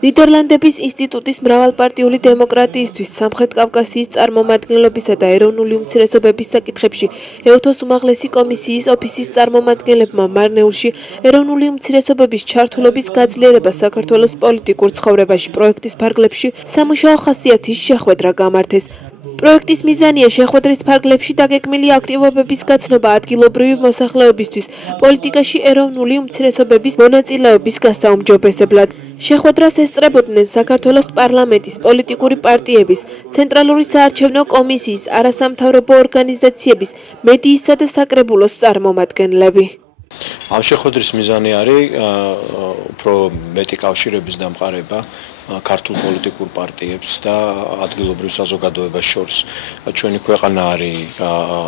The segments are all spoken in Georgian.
ნიდერლანდების ინსტიტუტის მრავალპარტიული დემოკრატიისთვის სამხრეთ კავკასიის წარმომადგენლობისა და ეროვნული უმცირესობების საკითხებში ეუთოს უმაღლესი კომისიის ოფისის წარმომადგენლებმა მარნეულში ეროვნული უმცირესობების ჩართულობის გაძლიერება საქართველოს პოლიტიკურ ცხოვრებაში პროექტის ფარგლებში სამუშაო ხასიათის შეხვედრა გამართეს. პროექტის მიზანია შეხვედრის ფარგლებში დაგეგმილი აქტივობების გაცნობა ადგილობრივი მოსახლეობისთვის პოლიტიკაში ეროვნული უმცირესობების მონაწილეობის გასაუმჯობესებლად. შეხვედრას ესწრებოდნენ საქართველოს პარლამენტის პოლიტიკური პარტიების, ცენტრალური საარჩევნო კომისიის, არასამთავრობო ორგანიზაციების, მედიისა და საკრებულოს წარმომადგენლები. ამ შეხვედრის მიზანი არის უფრო მეტი კავშირების დამყარება ქართულ პოლიტიკურ პარტიებს და ადგილობრივ საზოგადოებას შორის. ჩვენი ქვეყანა არის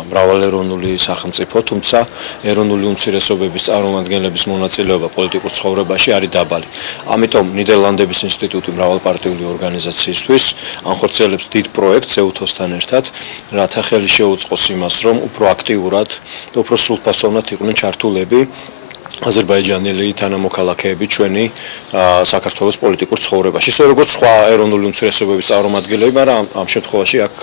მრავალეროვნული სახელმწიფო, თუმცა ეროვნული უმცირესობების წარმომადგენლების მონაწილეობა პოლიტიკურ ცხოვრებაში არის დაბალი. ამიტომ ნიდერლანდების ინსტიტუტი მრავალპარტიული ორგანიზაციისთვის ახორციელებს დიდ პროექტს ეუთოსთან ერთად, რათა ხელი შეუწყოს იმას, რომ უფრო აქტიურად და უფრო სრულფასოვნად იყვნენ ჩართულები აზერბაიჯანელი თანამოქალაქეები ჩვენი საქართველოს პოლიტიკურ ცხოვრებაში. ისე როგორც სხვა ეროვნული უმცირესობების წარმომადგენლები, მაგრამ ამ შემთხვევაში აქ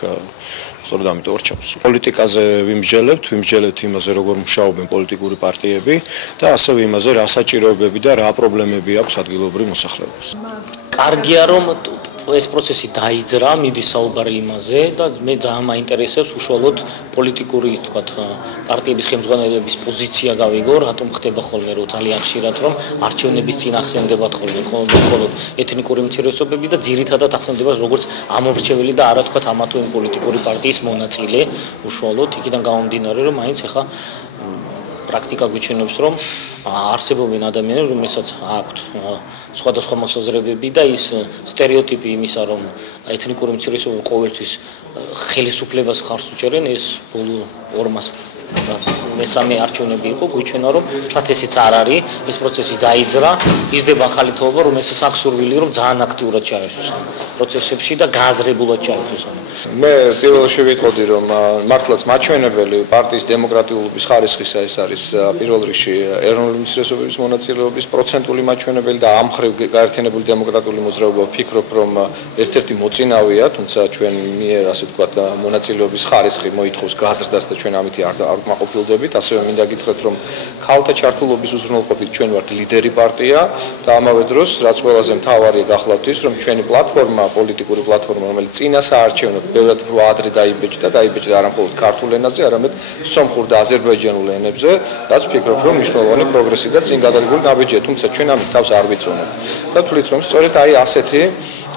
სწორედ ამიტომ ვარ ჩავსული. პოლიტიკაზე ვიმსჯელებთ იმაზე, როგორ მუშაობენ პოლიტიკური პარტიები და ასევე იმაზე, რა საჭიროებები და რა პრობლემები აქვს ადგილობრივ მოსახლეობას. კარგია რომ ეს პროცესი დაიძრა, მიდის საუბარი იმაზე და მე ძალიან მაინტერესებს უშუალოდ პოლიტიკური, თქვათ, პარტიების ხელმძღვანელების პოზიცია გავიგო, რატომ ხდება ხოლმე რომ ძალიან ხშირად რომ არჩევნების წინ ახსენდებათ ხოლმე მხოლოდ ეთნიკური უმცირესობები და ძირითადად ახსენდება როგორც ამორჩეველი და არა თქვათ ამა თუ იმ პოლიტიკური პარტიის მონაწილე, უშუალოდ იქიდან გამომდინარე რომ მაინც ახლა პრაქტიკა გვიჩვენებს რომ არსებობენ ადამიანები, რომელსაც აქვთ სხვადასხვა მოსაზრებები და ის სტერეოტიპი იმისა, რომ ეთნიკური უმცირესობები ყოველთვის ხელისუფლებას ხარს უჭერენ, ეს ბოლო 200-მესამე არჩევნები იყო, გვიჩვენა რომ თათ ესეც არ არის, ეს პროცესი დაიძრა, იზრდება ახალი თაობა, რომელსაც აქვს სურვილი, რომ ძალიან აქტიურად ჩაერთოს პროცესებში და გააზრებულად ჩაერთოს. მე პირველში ვიტყოდი, რომ მართლაც მაჩვენებელი პარტიის დემოკრატიულობის ხარისხისა ეს არის პირველ რიგში ეროვნული უმცირესობების მონაწილეობის პროცენტული მაჩვენებელი და ამ მხრივ გაერთიანებული დემოკრატიული მოძრაობა ვფიქრობ, რომ ერთ-ერთი მოწინავეა, თუმცა ჩვენ მიერ ასე ვთქვათ მონაწილეობის ხარისხი მოითხოვს გაზრდას და ჩვენ ამით არ უკმაყოფილდებით. ასევე მინდა გითხრათ, რომ ქალთა ჩართულობის უზრუნველყოფით ჩვენ ვართ ლიდერი პარტია და ამავე დროს რაც ყველაზე მთავარია გახლავთ ის, რომ ჩვენი პლატფორმა, პოლიტიკური პლატფორმა, რომელიც წინა საარჩევნოდ ბევრად უფრო ადრე დაიბეჭდა არა მხოლოდ ქართულ ენაზე, არამედ სომხურ და აზერბაიჯანულ ენებზე, რაც ვფიქრობ, რომ მნიშვნელოვანი პროგრესი და წინ გადადგმული ნაბიჯია, თუმცა ჩვენ ამით თავს არ ვიცნობთ. და თვლით, რომ სწორედ ასეთი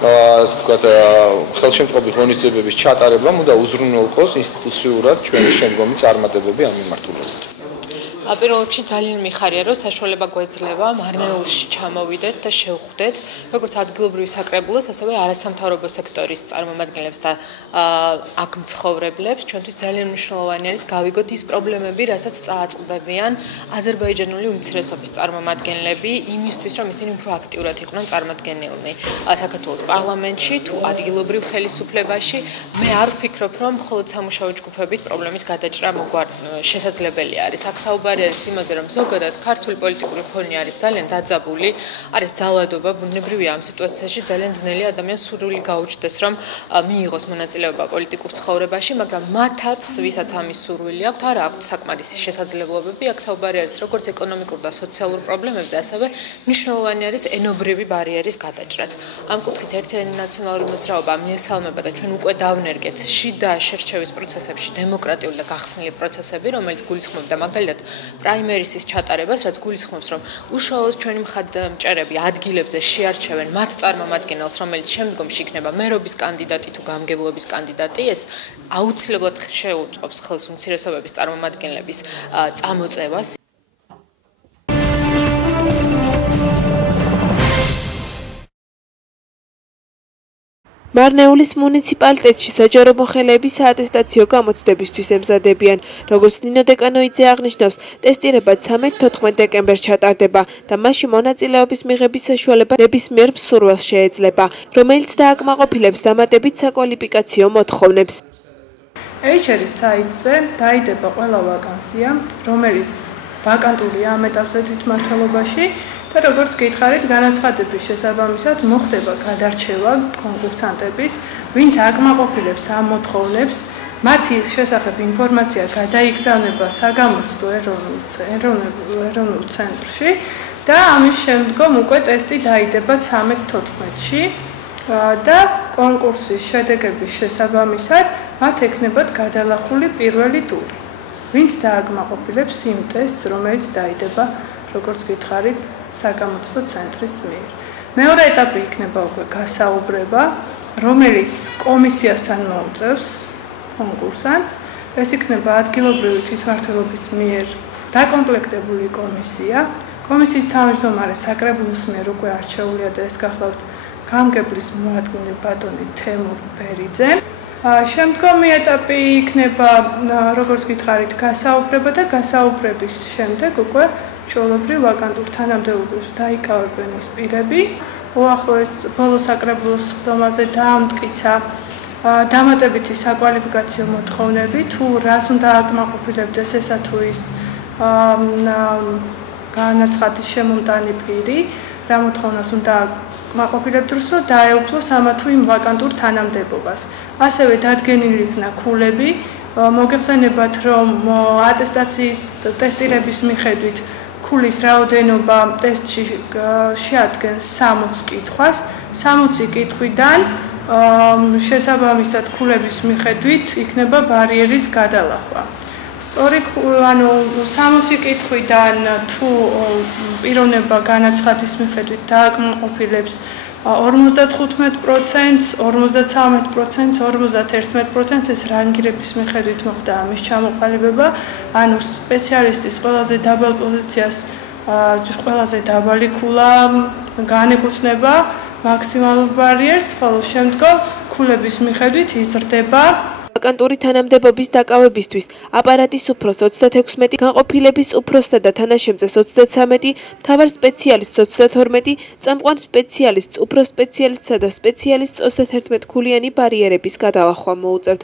ასე ვთქვათ ხელშემწყობი ღონისძიებების ჩატარებამ უნდა უზრუნველყოს ინსტიტუციურად ჩვენი შემდგომი წარმატებები ამ მიმართულებით. პირველ რიგში ძალიან მიხარია, რომ საშუალება გვეძლება მარნეულში ჩამოვიდეთ და შევხვდეთ როგორც ადგილობრივი საკრებულოს, ასევე არასამთავრობო სექტორის წარმომადგენლებს და აქ მცხოვრებლებს. ჩვენთვის ძალიან მნიშვნელოვანი არის გავიგოთ ის პრობლემები, რასაც წააწყდებიან აზერბაიჯანული უმცირესობის წარმომადგენლები, იმისთვის, რომ ისინი უფრო აქტიურად იყვნენ წარმოდგენილნი საქართველოს პარლამენტში თუ ადგილობრივ ხელისუფლებაში. მე არ ვფიქრობ, რომ მხოლოდ სამუშაო ჯგუფებით პრობლემის გადაჭრა შესაძლებელი არის. აქ საუბარი არის იმაზე, რომ ზოგადად ქართული პოლიტიკური ფონი არის ძალიან დაძაბული, არის ძალადობა, ბუნებრივია ამ სიტუაციაში ძალიან ძნელი ადამიანს სურვილი გაუჩნდეს, რომ მიიღოს მონაწილეობა პოლიტიკურ ცხოვრებაში, მაგრამ მათაც, ვისაც ამის სურვილი აქვთ, არ აქვთ საკმარისი შესაძლებლობები. აქ საუბარი არის როგორც ეკონომიკურ და სოციალურ პრობლემებზე, ასევე მნიშვნელოვანი არის ენობრივი ბარიერის გადაჭრაც. ამ კუთხით ერთიანი ნაციონალური მოძრაობა მიესალმება და ჩვენ უკვე დავნერგეთ შიდა შერჩევის პროცესებში დემოკრატიული და გახსნილი პროცესები, რომელიც გულისხმობდა მაგალითად პრაიმერისის ჩატარებას, რაც გულისხმობს, რომ უშუალოდ ჩვენი მხარდამჭერები ადგილებზე შეარჩევენ მათ წარმომადგენელს, რომელიც შემდგომში იქნება მერობის კანდიდატი თუ გამგებლობის კანდიდატი, ეს აუცილებლად შეუწყობს ხელს უმცირესობების წარმომადგენლების წამოწევას. მარნეულის მუნიციპალიტეტში საჯარო მოხელეების საატესტაციო გამოცდებისთვის ემზადებიან. როგორც ნინო დეკანოიძე აღნიშნავს, ტესტირება 13-14 დეკემბერს ჩატარდება და მასში მონაწილეობის მიღების საშუალება ნებისმიერ მსურველს შეეძლება, რომელიც დააკმაყოფილებს დამატებით საკვალიფიკაციო მოთხოვნებს. HR-ის საიტზე დაიდება ყველა ვაკანსია, რომელიც ვაკანტურია ამ ეტაპზე თვითმმართველობაში და როგორც გითხარით, განაცხადების შესაბამისად მოხდება გადარჩევა კონკურსანტების, ვინც აკმაყოფილებს ამ მოთხოვნებს, მათი შესახებ ინფორმაცია გადაიგზავნება საგამოცდო ეროვნულ ცენტრში და ამის შემდგომ უკვე ტესტი დაიდება 13-14-ში და კონკურსის შედეგების შესაბამისად მათ ექნებათ გადალახული პირველი ტური. ვინც დააკმაყოფილებს იმ ტესტს, რომელიც დაიდება, როგორც გითხარით, საგამოცდო ცენტრის მიერ. მეორე ეტაპი იქნება უკვე გასაუბრება, რომელიც კომისიასთან მოუწევს კონკურსანტს. ეს იქნება ადგილობრივი თვითმმართველობის მიერ დაკომპლექტებული კომისია. კომისიის თავმჯდომარე საკრებულოს მიერ უკვე არჩეულია და ეს გახლავთ გამგებლის მოადგილე ბატონი თემურ ბერიძე. შემდგომი ეტაპი იქნება, როგორც გითხარით, გასაუბრება და გასაუბრების შემდეგ უკვე ჩვეულებრივ ვაკანტურ თანამდებობებს დაიკავებენ ეს პირები. უახლოეს ბოლო საკრებულოს სხდომაზე დაამტკიცა დამატებითი საკვალიფიკაციო მოთხოვნები, თუ რას უნდა აკმაყოფილებდეს ესა თუ ის განაცხადის შემომტანი პირი, რა მოთხოვნას უნდა აკმაყოფილებდეს, რომ დაეუფლოს ამა თუ იმ ვაკანტურ თანამდებობას. ასევე დადგენილი იქნა ქულები, მოგეხსენებათ, რომ ატესტაციის ტესტირების მიხედვით ქულის რაოდენობა ტესტში შეადგენს 60 კითხვას, 60 კითხვიდან შესაბამისად ქულების მიხედვით იქნება ბარიერის გადალახვა. სწორი, ანუ 60 კითხვიდან თუ პიროვნება განაცხადის მიხედვით დააკმაყოფილებს 55%, 53%, 51% ეს რანგირების მიხედვით მოხდა ამის ჩამოყალიბება, ანუ სპეციალისტის ყველაზე დაბალ პოზიციას ყველაზე დაბალი ქულა განეკუთვნება მაქსიმალურ ბარიერს, ხოლო შემდგომ ქულების მიხედვით იზრდება. ვაკანტური თანამდებობის დაკავებისთვის აპარატის უფროს 36, განყოფილების უფროსსა და თანაშემწეს 33, მთავარ სპეციალისტს 32, წამყვან სპეციალისტს, უფროს სპეციალისტსა და სპეციალისტს 31 ქულიანი ბარიერების გადალახვა მოუწევთ.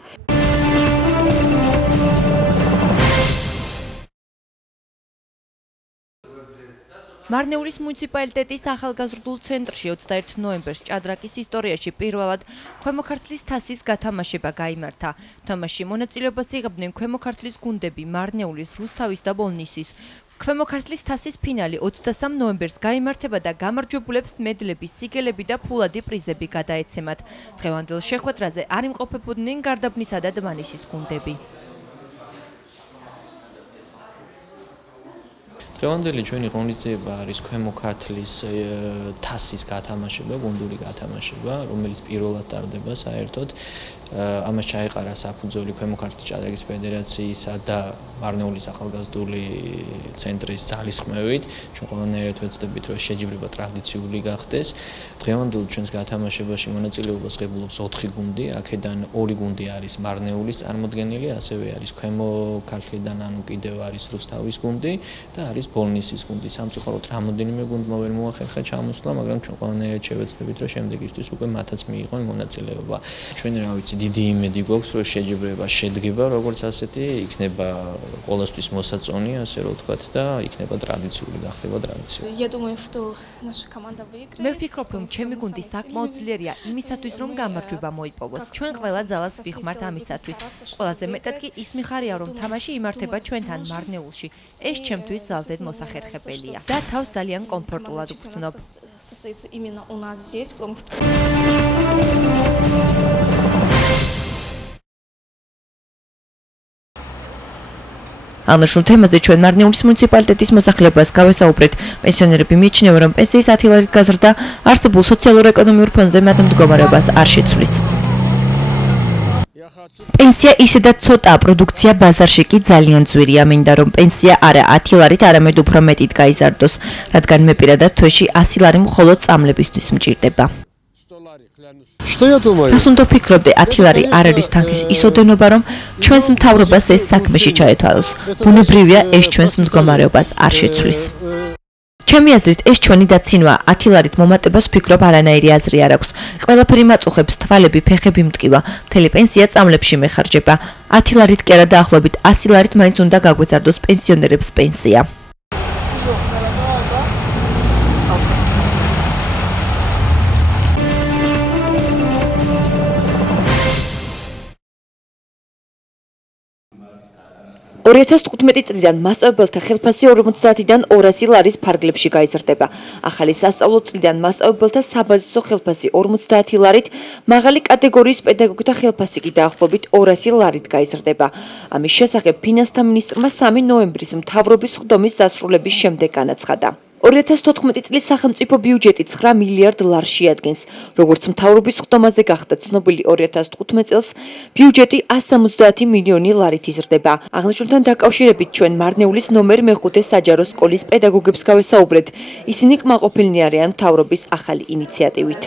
მარნეულის მუნიციპალიტეტის ახალგაზრდულ ცენტრში 21 ნოემბერს ჭადრაკის ისტორიაში პირველად ქვემო ქართლის თასის გათამაშება გაიმართა. თამაში მონაწილეობას იღებდნენ ქვემო ქართლის გუნდები მარნეულის, რუსთავის და ბოლნისის. ქვემო ქართლის თასის ფინალი 23 ნოემბერს გაიმართება და გამარჯვებულებს მედლები, სიგელები და ფულადი პრიზები გადაეცემათ. დღევანდელ შეხვედრაზე არ იმყოფებოდნენ გარდაბნისა და დმანისის გუნდები. დღევანდელი ჩვენი ღონისძიება არის ქვემო ქართლის თასის გათამაშება, გუნდური გათამაშება, რომელიც პირველად ტარდება საერთოდ. ამას ჩაეყარა საფუძველი ქვემო ქართლის ჭადრაკის ფედერაციისა და მარნეულის ახალგაზრდული ცენტრის ძალისხმევით. ჩვენ ყველანაირად ვეცდებით, რომ შეჯიბრება ტრადიციული გახდეს. დღევანდელ ჩვენს გათამაშებაში მონაწილეობას ღებულობს 4 გუნდი, აქედან 2 გუნდი არის მარნეულის წარმოდგენილი, ასევე არის ქვემო ქართლიდან, ანუ კიდევ არის რუსთავის გუნდი და არის ბოლნისის გუნდი. სამწუხაროდ რამოდენიმე გუნდმა ვერ მოახერხა ჩამოსვლა, მაგრამ ჩვენ ყველანაირად შევეცდებით, რომ შემდეგისთვის უკვე მათაც მიიღონ მონაწილეობა. ჩვენ რა ვიცი, დიდი იმედი გვაქვს, რომ შეჯიბრება შედგება, როგორც ასეთი, იქნება ყოველთვის მოსაწონი, ასე რომ ვთქვათ და იქნება ტრადიციული, გახდება ტრადიციული. მე ვფიქრობ, რომ ჩემი გუნდი საკმაოდ ძლიერია იმისათვის, რომ გამარჯვება მოიპოვოს. ჩვენ ყველა ძალას ვიხმართ ამისათვის. ყველაზე მეტად კი ის მიხარია, რომ თამაში იმართება ჩვენთან მარნეულში. ეს ჩემთვის ძალზედ მოსახერხებელია და თავს ძალიან კომფორტულად ვგრძნობ. ალაშულ თემაზე ჩვენ მარნეულის მუნიციპალიტეტის მოსახლეობას გავესაუბრეთ. პენსიონერები მიიჩნევენ, რომ პენსიის 10 ლარით გაზრდა არსებულ სოციალურ-ეკონომიურ ფონზე მათ მდგომარეობას არ შეცვლის. პენსია ისედაც ცოტაა, პროდუქცია ბაზარში კი ძალიან ძვირია. მინდა რომ პენსია არა 10 ლარით, არამედ უფრო მეტით გაიზარდოს, რადგან მე პირადად თვეში 100 ლარი მხოლოდ წამლებისთვის მჭირდება. რას უნდა ვფიქრობდე, 10 ლარი არ არის თანხის ის ოდენობა, რომ ჩვენს მთავრობას ეს საქმეში ჩაეთვალოს. ბუნებრივია, ეს ჩვენს მდგომარეობას არ შეცვლის. ჩემი აზრით, ეს ჩვენი დაცინვა 10 ლარით მომატებას ვფიქრობ, არანაირი აზრი არ აქვს. ყველაფერი მაწუხებს, თვალები, ფეხები მტკივა. მთელი პენსია წამლებში მეხარჯება. 10 ლარით კი არა, დაახლოებით 100 ლარით მაინც უნდა გაგვეზარდოს პენსიონერებს პენსია. 2015 წლიდან მასწავლებელთა ხელფასი 50-დან 200 ლარის ფარგლებში გაიზრდება. ახალი სასწავლო წლიდან მასწავლებელთა საბაზისო ხელფასი 50 ლარით, მაღალი კატეგორიის პედაგოგთა ხელფასი კი დაახლოებით 200 ლარით გაიზრდება. ამის შესახებ ფინანსთა მინისტრმა 3 ნოემბრის მთავრობის ხდომის დასრულების შემდეგ განაცხადა. 2014 წლის სახელმწიფო ბიუჯეტი 9 მილიარდ ლარს შეადგენს. როგორც მთავრობის ხდომაზე გახდა ცნობილი 2015 წელს ბიუჯეტი 170 მილიონი ლარით იზრდება. აღნიშნულთან დაკავშირებით ჩვენ მარნეულის ნომერ მე-5 საჯარო სკოლის პედაგოგებს გავესაუბრეთ. ისინი კმაყოფილნი არიან მთავრობის ახალი ინიციატივით.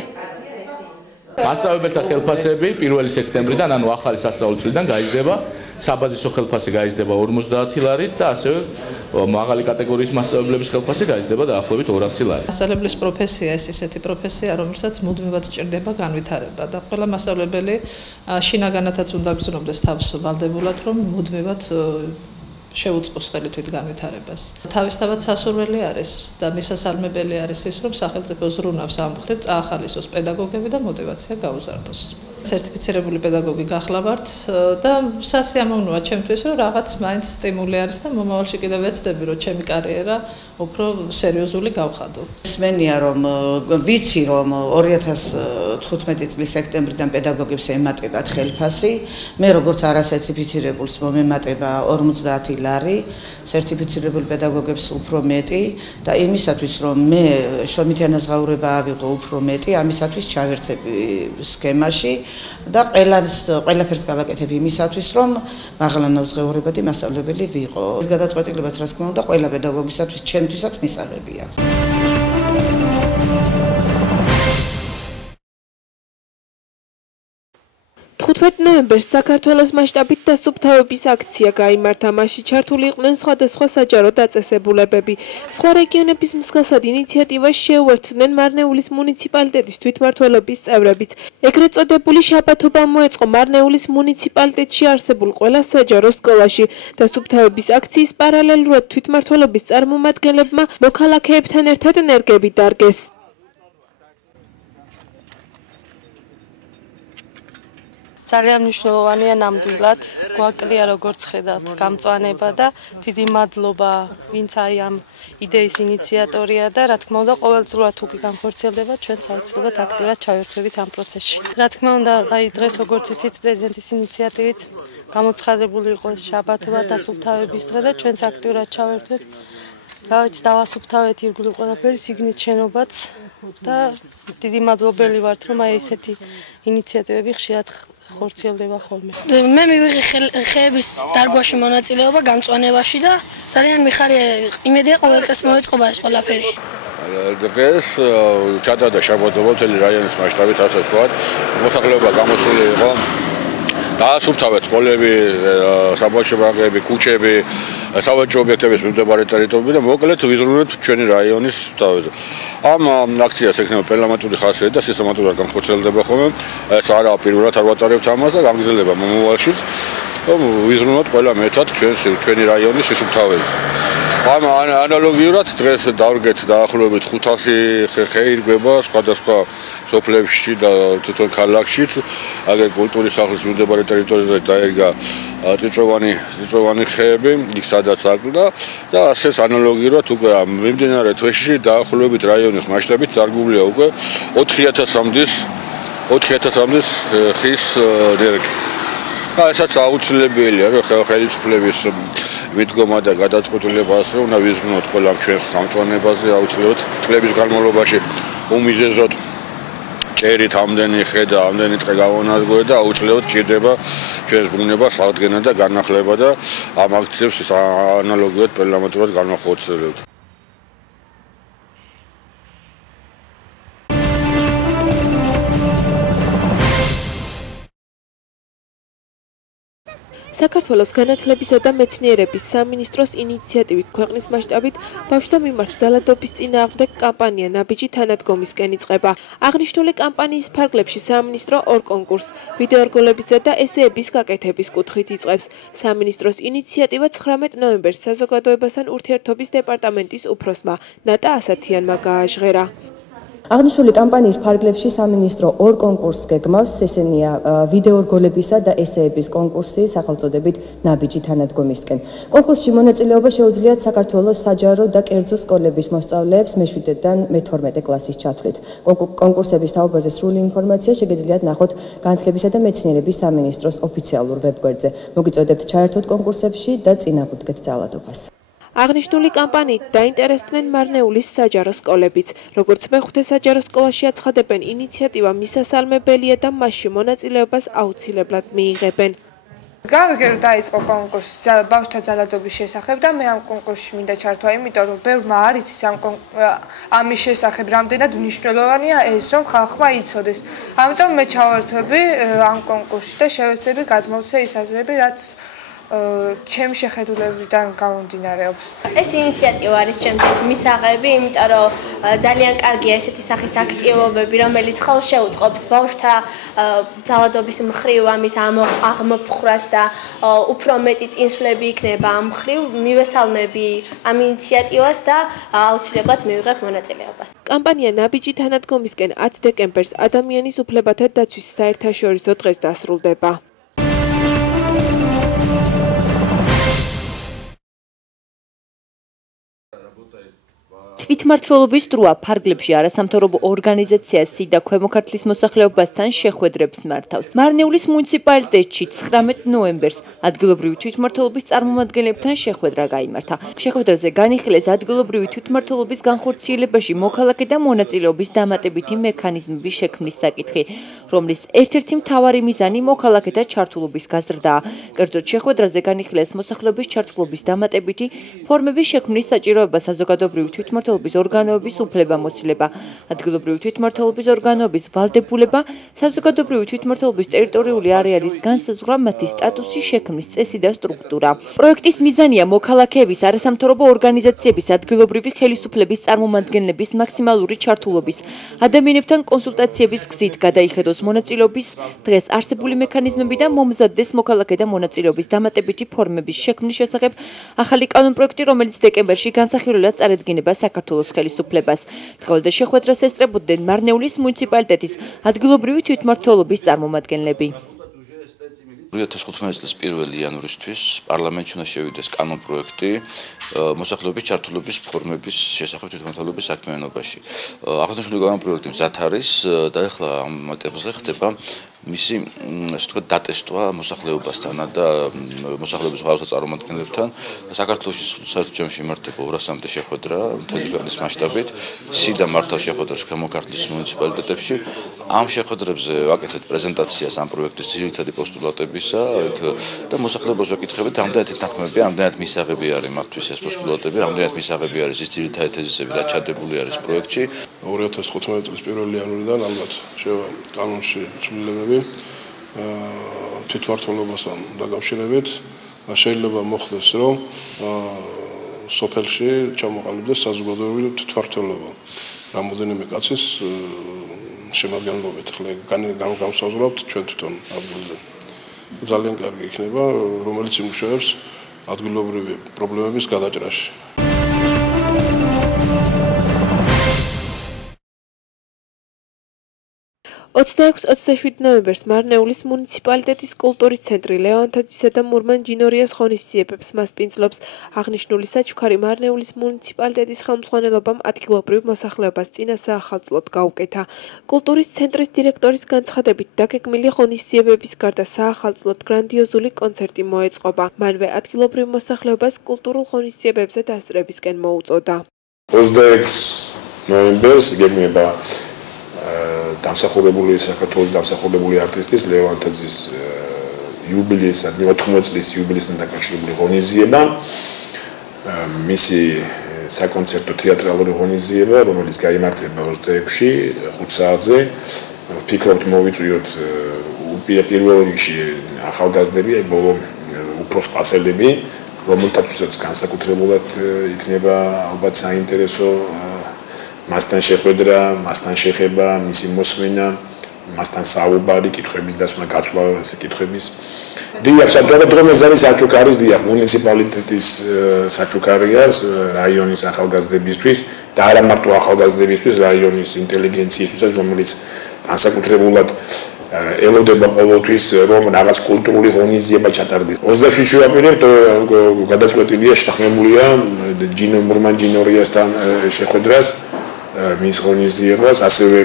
მასწავლებელთა ხელფასები 1 სექტემბრიდან, ანუ ახალი სასწავლო წლიდან გაიზრდება, საბაზისო ხელფასი გაიზრდება 50 ლარით და ასევე მაღალი კატეგორიის მასწავლებლების ხელფასი გაიზრდება დაახლოებით 200 ლარით. მასწავლებლის პროფესია ეს ისეთი პროფესია, რომელსაც მუდმივად სჭირდება განვითარება და ყველა მასწავლებელი შინაგანათაც უნდა გრძნობდეს თავს ვალდებულად, რომ მუდმივად შეუწყოს ხელი თვით განვითარებას. თავისთავად სასურველი არის და მისასალმებელი არის ის, რომ სახელმწიფო ზრუნავს ამ მხრივ წაახალისოს პედაგოგები და мотиваცია გაუზარდოს. სერტიფიცირებული პედაგოგი გახლა ვართ და სასიამოვნოა ჩემთვის, რომ რაღაც მაინც სტიმული არის და მომავალში კიდევ ვეცდები, რომ ჩემი კარიერა უფრო სერიოზული გავხადო. მსმენია რომ ვიცი რომ 2015 წლის სექტემბრიდან პედაგოგებს ემატებათ ხელფასი, მე როგორც არასერტიფიცირებულს მომემატება 50 ლარი, სერტიფიცირებულ პედაგოგებს უფრო მეტი და იმისათვის რომ მე შრომითი ანაზღაურება ავიღო უფრო მეტი, ამისათვის ჩავერთები სქემაში და ყველაფერს გავაკეთებ იმისათვის რომ მაღალანაზღაურებადი მასწავლებელი ვიყო. ეს გადაწყვეტილებაც რა თქმა უნდა ყველა პედაგოგისათვის ჩემთვისაც მისაღებია. 15 ნოემბერს საქართველოს მასშტაბით დასუფთავების აქცია გაიმართა. მასში ჩართული იყვნენ სხვადასხვა საჯარო დაწესებულებები. სხვა რეგიონების მსგავსად ინიციატივას შეუერთდნენ მარნეულის მუნიციპალიტეტის თვითმმართველობის წევრებიც. ეგრეთ წოდებული შაბათობა მოეწყო მარნეულის მუნიციპალიტეტში არსებულ ყველა საჯარო სკოლაში. დასუფთავების აქციის პარალელურად თვითმმართველობის წარმომადგენლებმა მოქალაქეებთან ერთად ნერგები დარგეს. ძალიან მნიშვნელოვანია ნამდვილად გვაკლია როგორც ხედავთ გამწვანება და დიდი მადლობა ვინც აი ამ იდეის ინიციატორია და რა თქმა უნდა ყოველწლიურად თუ განხორციელდება ჩვენ საოცრად აქტიურად ჩავერთვებით ამ პროცესში. რა თქმა უნდა აი დღეს როგორც იცით პრეზიდენტის ინიციატივით გამოცხადებული იყო შაბათობა დასუფთავების დღე და ჩვენც აქტიურად ჩავერთვეთ. Რავით დავასუფთავეთ ირგვლივ ყველაფერი სიგნით შენობაც და დიდი მადლობელი ვართ რომ აი ესეთი ინიციატივები ხშირად ხორციელდება ხოლმე. მე მივიღე ხეების დარგვაში მონაწილეობა გამწვანებაში და ძალიან მიხარია იმედია ყოველ წელს მოეწყობა ეს ყველაფერი. დღეს ჩატარდა შაბათობა მთელი რაიონის მასშტაბით ასე ვთქვათ. მოსახლეობა გამოსული იყო. დაასუფთავეთ სკოლები, საბავშვო ბაღები, ქუჩები, სავაჭრო ობიექტების მიმდებარე ტერიტორიები და მოკლედ ვიზრუნებთ ჩვენი რაიონის თავზე. ამ აქციას ექნება პერმანენტული ხასიათი და სისტემატურად განხორციელდება ხოლმე. ეს არაა პირველად არ ვატარებთ ამას და გაგრძელდება მომავალშიც. ვიზრუნოთ ყველა მეტად ჩვენი რაიონის სუფთავეზე. ამ ანალოგიურად დღეს დავრგეთ დაახლოებით 500 ხე ირგვება სხვადასხვა სოფლებში და თვითონ ქალაქშიც. აგერ კულტურის სახლის მიმდებარე ტერიტორიაზე დაერგა წიწვოვანი ხეები, იქ სადაც აკლდა და ასეც ანალოგიურად უკვე მიმდინარე თვეში დაახლოებით რაიონის მასშტაბით დარგულია უკვე 4000-მდე ხის ნერგი. ესაც აუცილებელია რომ ხელისუფლების მიდგომა და გადაწყვეტილებას რომ უნდა ვიზრუნოთ ყველა ჩვენს გამწვანებაზე აუცილებლად წლების განმავლობაში უმიზეზოდ ჭერით ამდენი ხე და ამდენი ტყე გავანადგურეთ და აუცილებლად ჭირდება ჩვენს ბუნებას აღდგენა და განახლება და ამ აქციებს ანალოგიურად პარლამენტურად განახორციელებთ. საქართველოს განათლებისა და მეცნიერების სამინისტროს ინიციატივით ქვეყნის მასშტაბით ბავშვთა მიმართ ძალადობის წინააღმდეგ კამპანია ნაბიჯი თანადგომისკენ იწყება. აღნიშნული კამპანიის ფარგლებში სამინისტრო ორ კონკურსს ვიდეორგოლებისა და ესეების გაკეთების კუთხით იწყებს. სამინისტროს ინიციატივა 19 ნოემბერს საზოგადოებასთან ურთიერთობის დეპარტამენტის უფროსმა ნატა ასათიანმა გააჟღერა. აღნიშნული კამპანიის ფარგლებში სამინისტრო ორ კონკურსს გეგმავს, ესენია ვიდეო რგოლებისა და ესეების კონკურსი სახელწოდებით ნაბიჯი თანადგომისკენ. კონკურსში მონაწილეობა შეუძლიათ საქართველოს საჯარო და კერძო სკოლების მოსწავლეებს მე-7-დან მე-12 კლასის ჩათვლით. კონკურსების თაობაზე სრული ინფორმაცია შეგიძლიათ ნახოთ განათლებისა და მეცნიერების სამინისტროს ოფიციალურ ვებგვერდზე. მოგიწოდებთ ჩაერთოთ კონკურსებში და წინააღმდეგეთ ძალადობას. აღნიშნული კამპანიით დაინტერესდნენ მარნეულის საჯარო სკოლებიც. როგორც მე-5 საჯარო სკოლაში აცხადებენ, ინიციატივა მისასალმებელია და მასში მონაწილეობას აუცილებლად მიიღებენ. გავიგე რომ დაიწყო კონკურსი ბავშვთა ძალადობის შესახებ და მე ამ კონკურსში მინდა ჩართვა, იმიტომ რომ ბევრმა არ იცის ამის შესახებ, რამდენად მნიშვნელოვანია ეს, რომ ხალხმა იცოდეს. ამიტომ მე ჩავერთვები ამ კონკურსში და შევეცდები გადმოვცე ის აზრები, რაც ჩემი შეხედულებიდან გამომდინარეობს. ეს ინიციატივა არის ჩემთვის მისაღები, იმიტომ რომ ძალიან კარგია ესეთი სახის აქტივობები, რომელიც ხელს შეუწყობს ბავშვთა ძალადობის მხრივ ამის აღმოფხვრას და უფრო მეტი წინსვლები იქნება ამ მხრივ. მივესალმები ამ ინიციატივას და აუცილებლად მივიღებ მონაწილეობას. კამპანია ნაბიჯი თანადგომისკენ 10 დეკემბერს ადამიანის უფლებათა დაცვის საერთაშორისო დღეს დასრულდება. თვითმმართველობის დროა ფარგლებში არასამთავრობო ორგანიზაცია სიდა ქვემო ქართლის მოსახლეობასთან შეხვედრებს მართავს. მარნეულის მუნიციპალიტეტში 19 ნოემბერს ადგილობრივი თვითმმართველობის წარმომადგენლებთან შეხვედრა გაიმართა. შეხვედრაზე განიხილეს ადგილობრივი თვითმმართველობის განხორციელებაში მოქალაქე და მონაწილეობის დამატებითი მექანიზმების შექმნის საკითხი, რომლის ერთ-ერთი მთავარი მიზანი მოქალაქეთა ჩართულობის გაზრდაა. კერძოდ შეხვედრაზე განიხილეს მოსახლეობის ჩართულობის დამატებითი ფორმების შექმნის საჭიროება საზოგადოებრივი თვითმმართველობის ორგანოების უფლებამოსილება, ადგილობრივი თვითმმართველობის ორგანოების ვალდებულება, საზოგადოებრივი თვითმმართველობის ტერიტორიული არეალის განსაზღვრა, მათი სტატუსის შექმნის წესი და სტრუქტურა. პროექტის მიზანია მოქალაქეების, არასამთავრობო ორგანიზაციების, ადგილობრივი ხელისუფლების წარმომადგენლების მაქსიმალური ჩართულობის, ადამიანებთან კონსულტაციების გზით გადაიხედოს მონაწილეობის დღეს არსებული მექანიზმები და მომზადდეს მოქალაქეთა მონაწილეობის დამატებითი ფორმების შექმნის შესახებ ახალი კანონპროექტი, რომელიც დეკემბერში განსახილველად წარედგინება საქართველოს ხელისუფლებას. დღევანდელ შეხვედრას ესწრებოდნენ მარნეულის მუნიციპალიტეტის ადგილობრივი თვითმმართველობის წარმომადგენლები. 2015 წლის 1 იანვრისთვის პარლამენტში უნდა შევიდეს კანონპროექტი მოსახლეობის ჩართულობის ფორმების შესახებ თვითმმართველობის საქმიანობაში. აღნიშნული კანონპროექტი მზად არის და ახლა ამ ეტაპზე ხდება მისი ასე ვთქვათ დატესტვა მოსახლეობასთან და მოსახლეობის სხვადასხვა წარმომადგენლებთან. საქართველოში საერთოდ ჯამში იმართება 200-მდე შეხვედრა მთელი ქვეყნის მასშტაბით. სიდა მართავს შეხვედრას ქვემო ქართლის მუნიციპალიტეტებში. ამ შეხვედრებზე ვაკეთებთ პრეზენტაციას ამ პროექტის ძირითადი პოსტულატებისა და მოსახლეობას ვაკითხებით, რამდენად ეთანხმება, რამდენად მისაღები არის მათთვის ეს პოსტულატები, რამდენად მისაღები არის ის ძირითადი თეზისები, რაც ჩადებული არის პროექტში. 2015 წლის 1 იანვრიდან ალბათ შევა კანონში ცვლილებები თვითმმართველობასთან დაკავშირებით შეიძლება მოხდეს, რომ სოფელში ჩამოყალიბდეს საზოგადოებრივი თვითმმართველობა. რამოდენიმე კაცის შემადგენლობით განსაზღვრავთ ჩვენ თვითონ ადგილზე. ძალიან კარგი იქნება, რომელიც იმუშავებს ადგილობრივი პრობლემების გადაჭრაში. 26-27 ნოემბერს მარნეულის მუნიციპალიტეტის კულტურის ცენტრი ლეონტაძისა და მურმან ჯინორიას ღონისძიებებს მასპინძლობს. აღნიშნული საჩუქარი მარნეულის მუნიციპალიტეტის ხელმძღვანელობამ ადგილობრივ მოსახლეობას წინა საახალწლოდ გაუკეთა. კულტურის ცენტრის დირექტორის განცხადებით, დაგეგმილი ღონისძიებების გარდა საახალწლოდ გრანდიოზული კონცერტი მოეწყობა. მანვე ადგილობრივ მოსახლეობას კულტურულ ღონისძიებებზე დასწრებისკენ მოუწოდა. 26 ნოემბერს გეგმება დამსახურებული საქართველოს დამსახურებული არტისტის ლეონტაძის იუბილეისადმი 80 წლის იუბილეისთან დაკავშირებული ღონისძიება. მისი საკონცერტო თეატრალური ღონისძიება, რომელიც გაიმართება 26-ში 5 საათზე. ვფიქრობთ მოვიწვიოთ პირველ რიგში ახალგაზრდები, ბოლო უფრო სპასელები, რომელთაც განსაკუთრებულად იქნება ალბათ საინტერესო მასთან შეხვედრა, მასთან შეხება, მისი მოსმენა, მასთან საუბარი, კითხვების დასმა, გაცვლა, ესე კითხვების დიახ, საერთოდ დრომეზანის საჩუქარის დიახ, მუნიციპალიტეტის საჩუქარია რაიონის ახალგაზრდებისთვის და არა მარტო ახალგაზრდებისთვის, რაიონის ინტელიგენციისთვის, რომელიც განსაკუთრებულად ელოდება ყოველთვის რომ რაღაც კულტურული ღონისძიება ჩატარდეს. 27-ში ვაპირებთ გადაწყვეტილია შეთანხმებულია ჯინო მურმანჯინორიასთან შეხვედრას მის ღონისძიებას, ასევე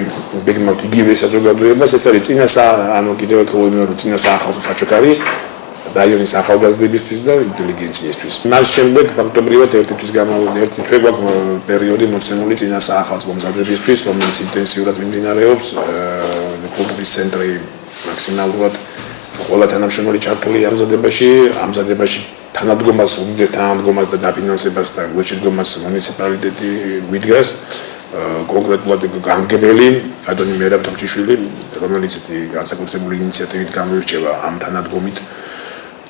ვეგმავთ იგივე საზოგადოებას, ეს არის ანუ კიდევ ერთხელ ვიმეორებ წინა საახალწლო საჩუქარი რაიონის ახალგაზრდებისთვის და ინტელიგენციისთვის. მას შემდეგ ფაქტობრივად ერთი თვის განმავლობაში ერთი თვე გვაქვს პერიოდი მოცემული წინა საახალწლო მზადებისთვის, რომელიც ინტენსიურად მიმდინარეობს. კულტურის ცენტრი მაქსიმალურად ყველა თანამშრომელი ჩართული ამზადებაში თანადგომას, უდიდეს თანადგომას და დაფინანსებას და გვეჭირდგომას მუნიციპალიტეტი გვიდგას. კონკრეტულად გამგებელი ადონი მერაბ თამჩიშვილი, რომელიც განსაკუთრებული ინიციატივით გამოირჩევა ამ თანადგომით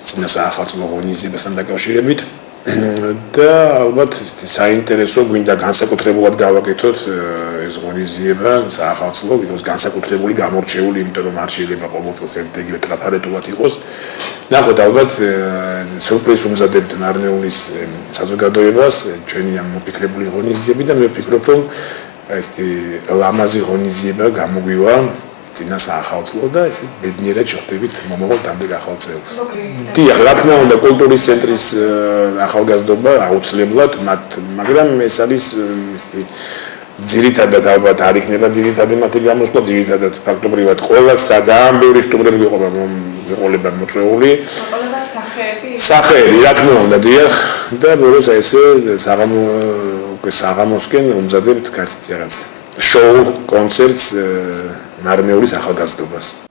წინა საახალწლო ღონისძიებასთან დაკავშირებით და ალბათ საინტერესო გვინდა განსაკუთრებულად გავაკეთოთ ეს ღონისძიება საახალწლო, ვიდრე განსაკუთრებული გამორჩეული, იმიტომ რომ არ შეიძლება ყოველწელს ერთიგივე ტრაფარეტულად იყოს. ნახოთ ალბათ სურპრიზს უმზადებთ მარნეულის საზოგადოებას ჩვენი ამ მოფიქრებული ღონისძიები და მე ვფიქრობ რომ ესეთი ლამაზი ღონისძიება გამოგვივა წინა საახალწლო და ესე ბედნიერად შევხვდებით მომავალ დამდეგ ახალ წელს. დიახ, რა თქმა უნდა, კულტურის ცენტრის ახალგაზრდობა აუცილებლად, მაგრამ ეს არის ესეთი ძირითადად ალბათ არ იქნება ძირითადი მათი გამოსვლა, ძირითადად ფაქტობრივად ყველა ძალიან ბევრი სტუმრები ვიყოლება მოწვეული. სახეები, რა თქმა უნდა, დიახ, და ბოლოს ესე საღამოსკენ უმზადებთ გასცი რაღაც შოუ კონცერტს მარნეულის ახალგაზრდობას.